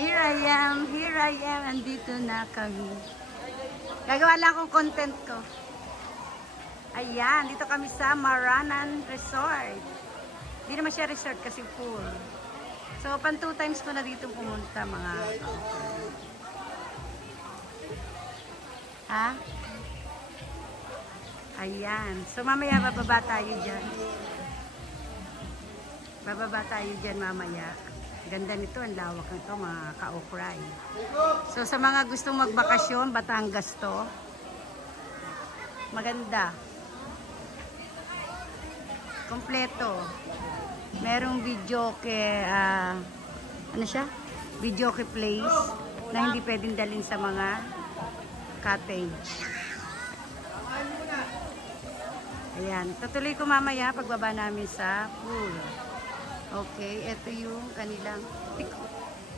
Here I am, andito na kami. Gagawa lang akong content ko. Ayan, dito kami sa Maranan Resort. Hindi naman siya resort kasi full. So, 2 times ko na dito pumunta mga ha? Ayan. So, mamaya bababa tayo dyan. Bababa tayo dyan mamaya. Ganda nito, ang lawak nito mga ka-okray. So, sa mga gustong magbakasyon, Batangas to. Maganda. Kompleto. Merong videoke, ano siya? Videoke place na hindi pwedeng dalhin sa mga cottage. Ayan. Tutuloy ko mamaya pagbaba namin sa pool. Okay. Ito yung kanilang...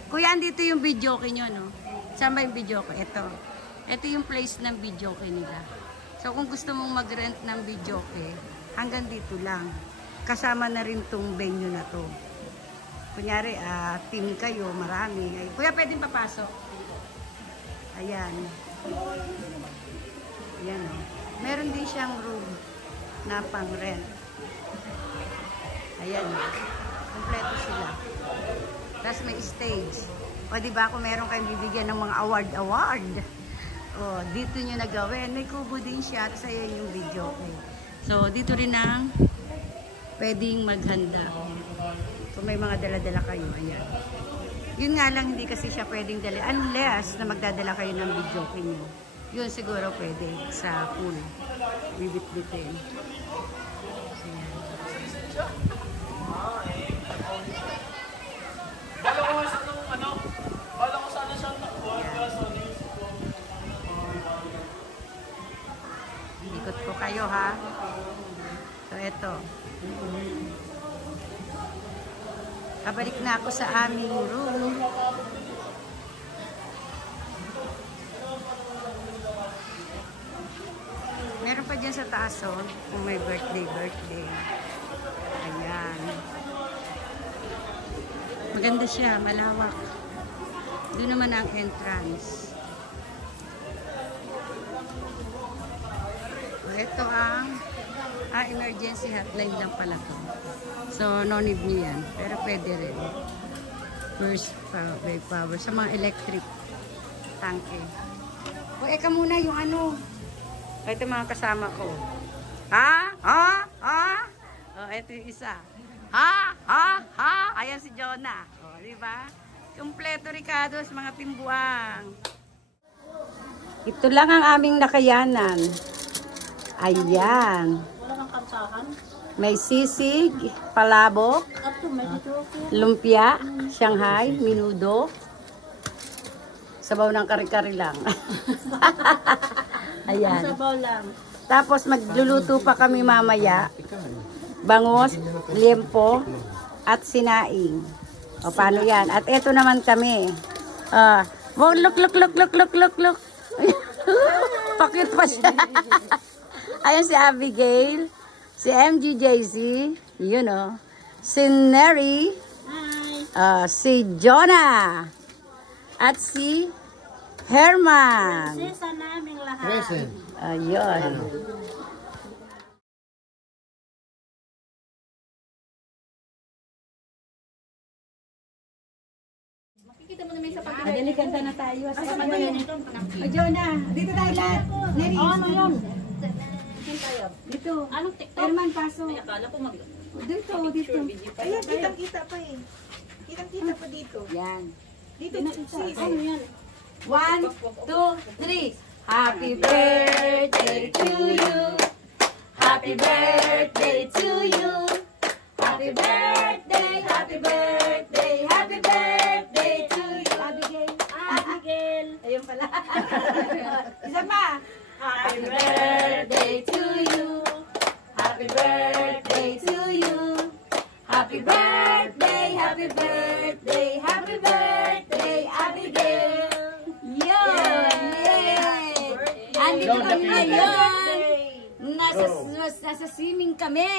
Kuya, andito yung videoke nyo, no? Saan ba yung videoke? Ito. Ito yung place ng videoke nila. So, kung gusto mong mag-rent ng videoke, hanggang dito lang. Kasama na rin tong venue na to. Kunyari, team kayo, marami. Ay, kuya, pwedeng papasok. Ayan. Ayan, o. Meron din siyang room na pang-rent. Ayan. Kompleto sila. Tapos may stage. O, diba, kung meron kayong bibigyan ng mga award. O, dito nyo nagawin. May kubo din siya. Tapos ayan yung video. Okay. So, dito rin ang pwedeng maghanda. Kung may mga dala-dala kayo, ayan. Yun nga lang, hindi kasi siya pwedeng dala. Unless na magdadala kayo ng video nyo. Yun siguro pwede sa pool. Bibit-bitin. Ayan. Ikot ko kayo, ha? So, eto. Kabalik na ako sa aming room. Meron pa dyan sa taas, oh, kung may birthday. Ayan. Maganda siya, malawak. Doon naman ang entrance. Ito ang emergency hotline lang pala to. So, no need nyo yan. Pero pwede rin. First power. Sa mga electric tanke. O, eka muna yung ano. Ito mga kasama ko. O, ito yung isa. Ayan si Jonah. O, diba? Kompleto, Ricardo, sa mga timbuang. Ito lang ang aming nakayanan. Ayan. Wala kang kansahan? May sisig, palabok, lumpia, Shanghai, minudo, sabaw ng kari-kari lang. Ayan. Sabaw lang. Tapos magluluto pa kami mamaya. Bangus, liempo, at sinaing. O paano yan? At eto naman kami. Look. Pakit pa siya. Ayan si Abigail, si MGJC, you know, si Neri, si Jonah, at si Herman. Sisa naming lahat. Present. Ayun. Makikita mo naman sa pag- Madali ganda na tayo. Asa na ba yan ito? O Jonah, dito tayo lahat. Neri, Ano yun? dito. Anong TikTok? Herman, paso. Ay, akala ko mag... Dito. Ayan, kitang-kita pa eh. Kitang-kita pa dito. Yan. Dito, sis. Ano yan? 1, 2, 3. Happy birthday to you. Happy birthday to you. Happy birthday, happy birthday, happy birthday to you. Abigail. Abigail. Ayun pala. Isa pa. Happy birthday to you. Happy birthday to you. Happy birthday, happy birthday, happy birthday, Abigail. Yay! Andito kami ngayon. Nasa swimming kami.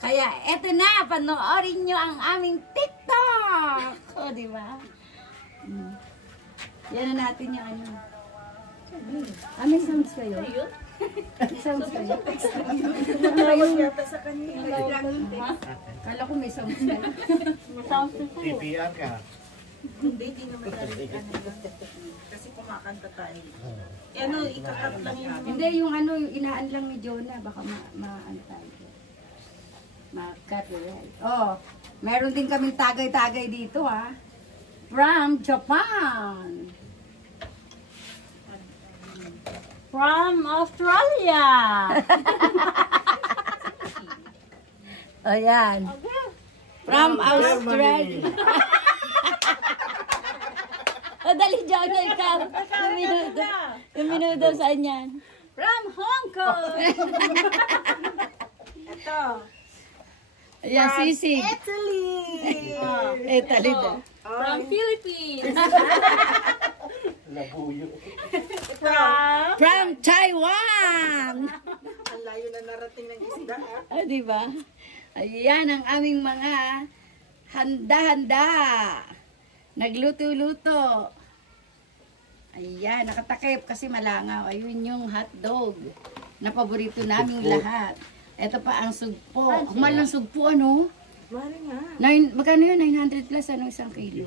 Kaya eto na, panoorin nyo ang aming TikTok. O, diba? Yan na natin yung ano. May sounds kayo? May sounds kayo? Tumawag yata sa kanila. Kala ko may sounds kayo. PPR ka. Hindi naman talaga. Kasi kumakanta tayo. Eh, ano, ikakat lang yun. Hindi, yung ano, yung inaan lang ni Jonah, baka maantay. Ma-copyright. Oh, meron din kaming tagay-tagay dito, ha. From Japan. From Australia. Oh, yan. From Australia. Oh, dali, Jonah, ikaw. Minudo sa inyan. From Hong Kong. Ito. Ayan, sisig. Italy. Italy daw. From Philippines. Labuyo. From Taiwan. Ang layo na narating ng isda, ah. Ah, di ba? Ayan ang aming mga handa-handa. Nagluto-luto. Ayan, nakatakip kasi malangaw. Ayun yung hotdog na paborito naming lahat. Ito pa ang sugpo. Mahal ng sugpo, ano? Mahal nga. Magkano yun? 900 plus, ano, isang kilo?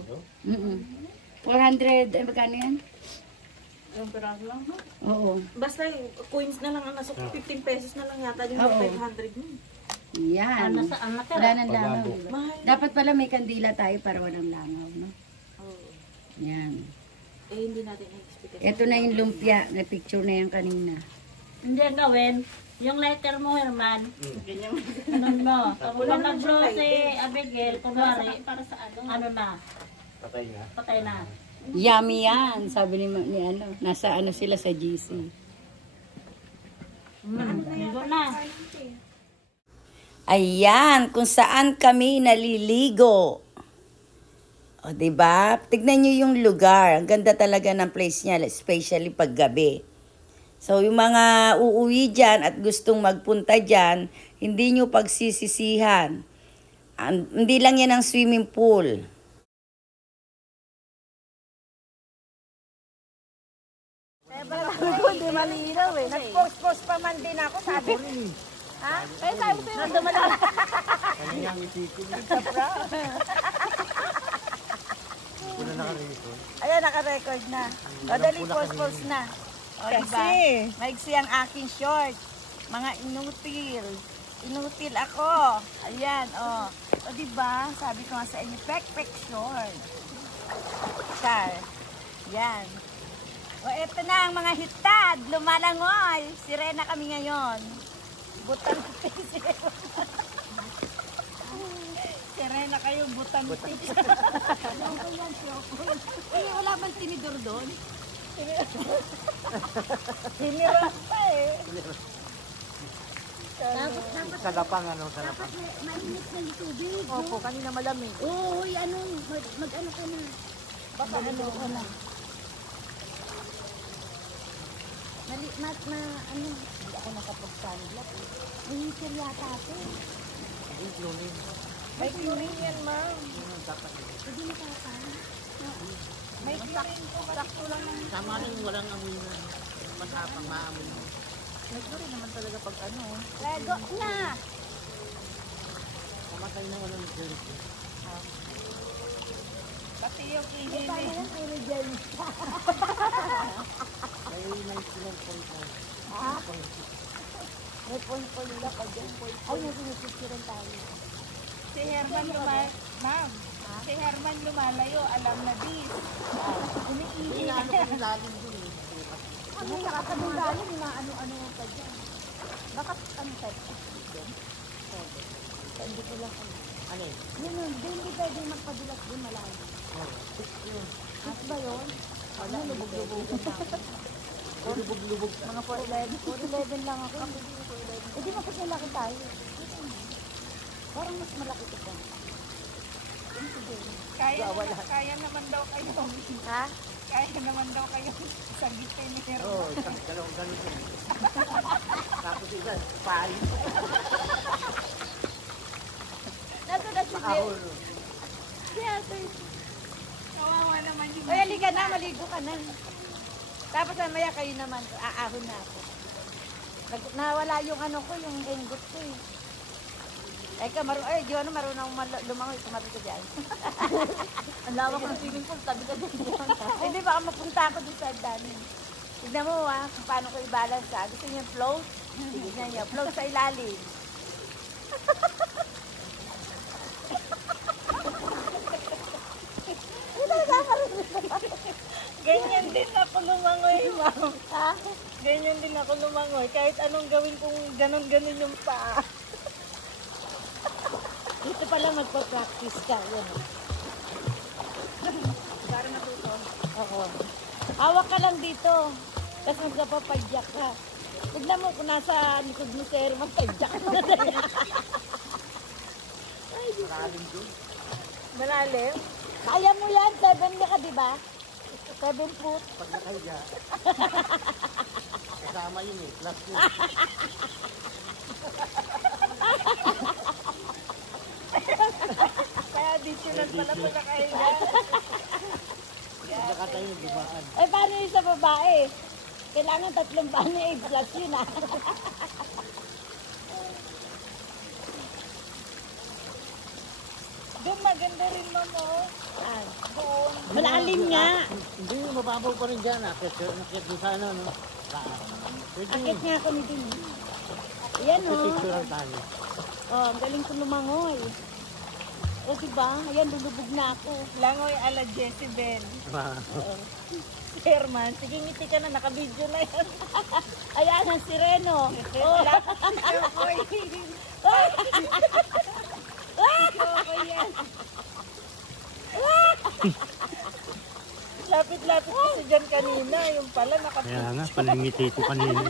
400, magkano yan? Ang piraso lang, ha? Oo. Basta coins na lang ang nasa 15 pesos na lang yata yung Oo. 500 mo. Yan. Ang natira. Wala nang langaw. Diba? Mahal. Dapat pala may kandila tayo para walang langaw, no? Oo. Yan. Eh, hindi natin na-expect. Ito na yung lumpia. Na picture na yan kanina. Hindi ang gawin. Yung letter mo, Herman. Ano mo? Kung nag-blow si Abigail, kunwari, para sa ano na, Patay nga. patay na. Yummy yan. Sabi ni ano. Nasa ano sila sa GC. Doon na. Ayan. Kung saan kami naliligo. O, diba? Tignan nyo yung lugar. Ang ganda talaga ng place niya. Especially pag gabi. So, yung mga uuwi dyan at gustong magpunta dyan, hindi nyo pagsisisihan. Hindi lang yan ang swimming pool. Hindi malinaw eh. Nag-post-post pa man din ako, sabi. Ha? Kaya sabi ko yung dumalang. Kanina ang itikon. Wala naka-record. Ayan, naka-record na. O, dali, post na. O, diba? Maigsi ang aking short. Mga inutil. Inutil ako. Ayan, o. O, diba? Sabi ko nga sa inyo, pek short. Char. Yan. O, eto na ang mga hitad. Lumalangoy. Sirena kami ngayon. Butan Sirena kayo, butan wala bang tinidor doon? Tiniras pa eh. Salapang ano, salapang. Mainit na yung tubig. Opo, kanina malamig. Oo, ano, mag-ano ka na. Baka ano ka na. Ano, hindi ako nakapag-sunblock eh. May heater yata ako. May chlorine yan, ma'am. Hindi mo papa. May chlorine po, sakto lang ng... Tama na yung walang amoy na. Matapang maamoy mo. May chlorine naman talaga pag ano. Lego na! Pamatay na walang dirt. Pati yung kihin eh. May point-point nila pa dyan. Ay, may pinipicturean tayo. Si Herman ma'am. Si Herman lumalayo, alam na this. Hindi na ano kung lalim dun eh. Ano yung nakakabundalan, ano pa dyan. Bakit ang type of food dyan? Hindi ko lang ano. Ano eh? Yun, hindi pwede magpadulas din malayo. At ba yun? Ano, lubog-lubogan na ako. Lubog-lubog. Mga 411 lang ako. Eh di magkakalaki tayo. Parang mas malaki ito pa. Kaya naman daw kayo. Ha? Kaya naman daw kayo sa gitay ni Herman. Oo, dalawang ganun yun. Tapos isa, pari. Nato na si Bill. Ahol. Si ate. Kawawa naman yung... Ay, halika na, maligo ka na. Tapos mamaya kayo naman, aahon na ako. Nawala yung ano ko, yung enggot ko eh. Ay ka, marunong lumangoy, tumabi ka dyan. Ang lawak ng feeling ko, tabi ka din dyan. Hindi, baka mapunta ako dun sa dami. Tignan mo kung paano ko i-balance ha. Gusto niyo yung float? Sige niya, float sa ilalim. Ganyan din ako lumangoy, ma'am. Ha? Ganyan din ako lumangoy. Kahit anong gawin kong ganon-ganon yung paa. Dito pala magpa-practice ka. Yan. Para natuto. Oo. Hawak ka lang dito. Tapos magpapadyak ka. Tignan mo kung nasa likod mo sir, magpadyak ka na tayo. Malalim? Kaya mo yan, 7 ka, di ba? 7 foot. Pag nakahiga. Kasama yun eh. Plus yun. Kaya additional pala pala kahiga. Nakatayo yung gumaan. Eh, paano yung sa babae? Kailangan 3 paano eh, plus yun ah. Doon maganda rin, ma'am, oh. Ah, Doon. malalim nga. Hindi, mababaw pa rin dyan. Nakit doon sa ano, no? Pwede Akit nga ako nito. Ayan o. picture tayo. Oh, ang galing ko lumangoy. O diba? Ayan, lulubog na ako. Langoy ala Jezebel. Sherman, sige ngiti ka na, naka-video na yan. Ayan, ang sireno. Oh. Lapit-lapit kasi dyan kanina. Yung pala, Kaya nga, panangiti ko kanina.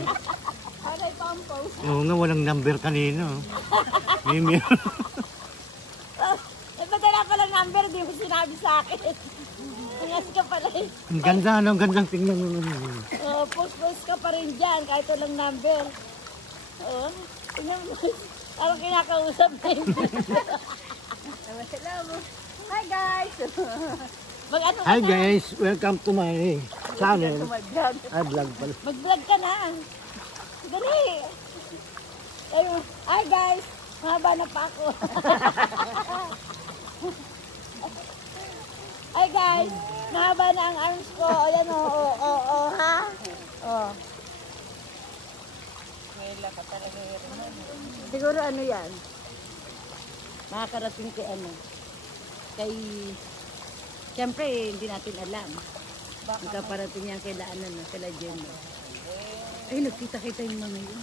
Aray, pampaw. Oo nga, walang number kanina. May Nagpadala pala number, di mo sinabi sa akin. Ingas ka pala eh. Ang ganda, ano? Ang gandang tingnan mo. Oh, post-post ka pa rin dyan, kahit walang number. Oo. Tingnan mo. Parang kinakausap na yun. Hello. Hi guys. Mag-ano ka Hi na? guys, welcome to my channel. Mag-vlog. Vlog pala. Mag-vlog ka na. Dali. Ayun. Hi guys. Mahaba na pa ako. Hi guys. Mahaba na ang arms ko. Ayan o. Ha? Oh. Ngayon ka talaga yun. Siguro ano yan? Makakarating kay ano? Kay... Siyempre, hindi natin alam. Magkaparating yan kay kila Jenna. Ay, nagkita-kita yung mga yun.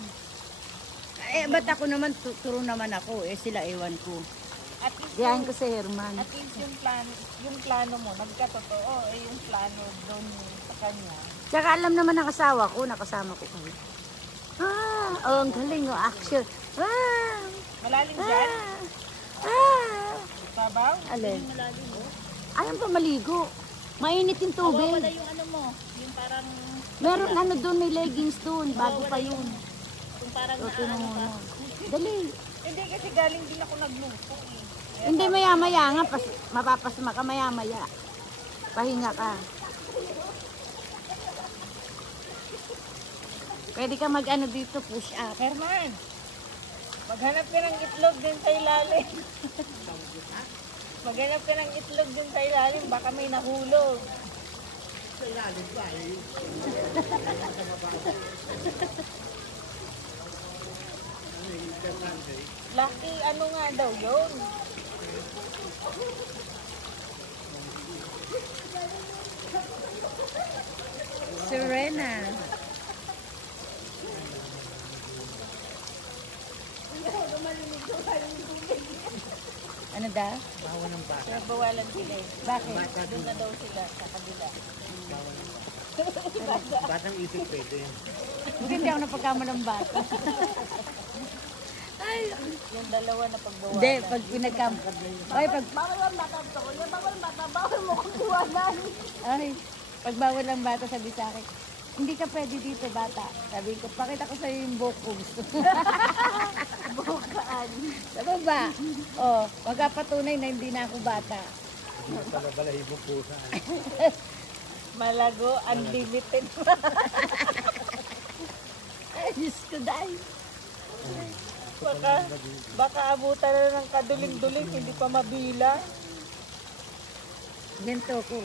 Eh, ba't ako naman, turo naman ako. Eh, sila ewan ko. At least, Diyan ko si Herman. at least yung plano mo, nagkatotoo. Eh, yung plano doon sa kanya. Tsaka alam naman ng asawa ko, nakasama ko kami. Ah, oh, ang galing, oh, action. Ah, Malalim dyan? ah. Babaw? Alin? Ayaw pa maligo. Mainit yung tubig. Wala yung ano mo, yung parang, Meron ano doon, may leggings doon. Bago pa yun. yung parang O, na tinan ano mo ka. na. Dali. Hindi kasi galing din ako nagluto eh. Hindi maya-maya nga. Mapapasma ka maya-maya. Pahinga ka. Pwede ka mag-ano dito, push up. Herman, maghanap ka ng itlog din sa ilalim. Maghanap ka ng itlog din sa ilalim, baka may nahulog. Sa ilalim ba eh? Lucky, ano nga daw yun? Serena. Ano da? Kaya bawalan sila eh. Bakit? Doon na daw sila sa kabila. Batang isip pwede. Hindi ako napagkamalang bata. Yung dalawa na pagbawalan. Hindi, pag pinagkam... Ay, pag... Bawal ang bata to. Yung bawal ang bata, bawal mo kong iwanan. Ay, pag bawal ang bata, sabi sa akin, hindi ka pwede dito, bata. Sabi ko, pakita ko sa'yo yung buhok ko gusto. Bukaan. Sabi ba? Oh, magkapatunay na hindi na ako bata. Malago, unlimited. Ay, Diyos ko dahil. Baka abutan na ng kaduling-duling, hindi pa mabila. Ganito ko.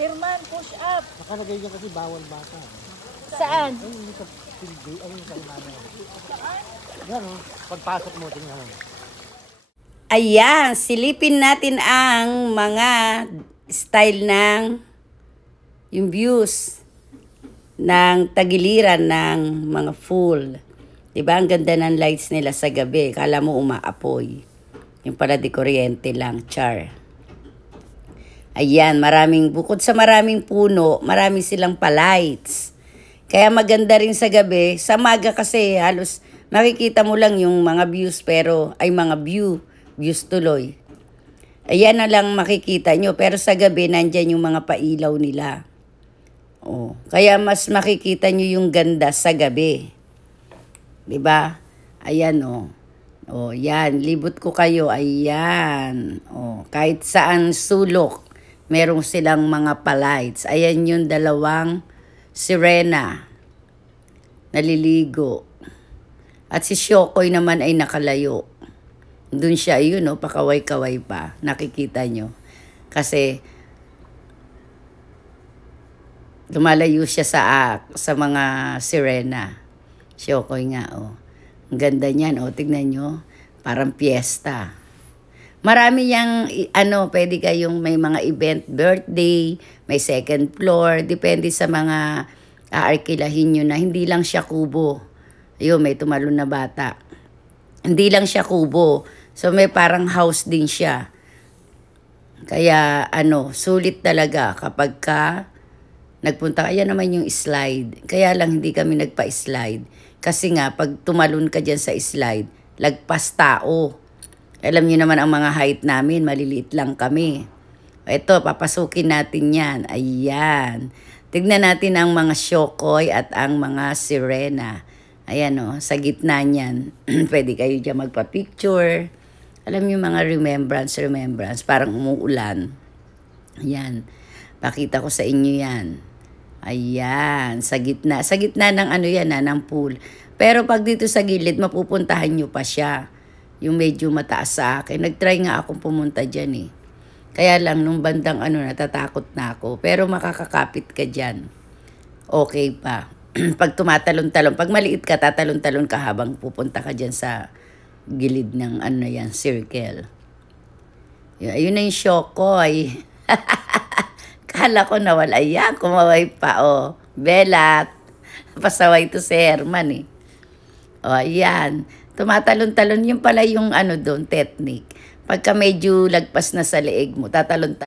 Herman, push up. Nakalagay dyan kasi bawal bata. Saan? Ay, hindi ka pildi. Ay, hindi ka inano. Yan o. Pagpasok mo, tingnan mo. Ayan, silipin natin ang mga style ng yung views ng tagiliran ng mga full. Diba? Ang ganda ng lights nila sa gabi. Kala mo umaapoy. Yung pala di kuryente lang. Char. Ayan, bukod sa maraming puno, marami silang pa-lights. Kaya maganda rin sa gabi. Sa maga kasi halos makikita mo lang yung mga views pero ay mga views tuloy. Ayan na lang makikita nyo. Pero sa gabi, nandyan yung mga pailaw nila. Oh, kaya mas makikita nyo yung ganda sa gabi. Diba? Ayan oh. Oh, yan. Libot ko kayo. Ayan. Oh, kahit saan sulok, merong silang mga palights. Ayan yung dalawang sirena. Naliligo. At si Shokoy naman ay nakalayo. Doon siya, yun oh, pakaway-kaway pa. Nakikita nyo. Kasi, lumalayo siya sa mga sirena. Shokoy nga, oh. Ang ganda niyan, oh. Tignan nyo. Parang piyesta. Marami yang, pwede kayong may mga event, birthday, may second floor. Depende sa mga aarkilahin nyo na hindi lang siya kubo. Ayun, may tumalon na bata. Hindi lang siya kubo. So, may parang house din siya. Kaya, sulit talaga kapag nagpunta. Ayan naman yung slide. Kaya lang hindi kami nagpa-slide. Kasi nga, pag tumalon ka dyan sa slide, lagpas tao. Alam niyo naman ang mga height namin, maliliit lang kami. Ito, papasukin natin yan. Ayan. Tignan natin ang mga Shokoy at ang mga sirena. Ayan o, sa gitna niyan. Pwede kayo dyan magpa-picture. Alam niyo mga remembrance, parang umuulan. Ayan. Pakita ko sa inyo yan. Ayan, sa gitna. Sa gitna ng ng pool. Pero pag dito sa gilid, mapupuntahan nyo pa siya. Yung medyo mataas sa akin. Nag-try nga akong pumunta dyan eh. Kaya lang, nung bandang natatakot na ako. Pero makakakapit ka dyan. Okay pa. Pag tumatalon-talon, pag maliit ka, tatalon-talon ka habang pupunta ka dyan sa gilid ng circle. Ayun na yung Shokoy. Kala ko nawala. Ayan, kumaway pa, oh. Belat. Pasaway to si Herman, eh. O, ayan. Tumatalon-talon. Yung pala yung doon, technique. Pagka medyo lagpas na sa leeg mo, tatalon-talon.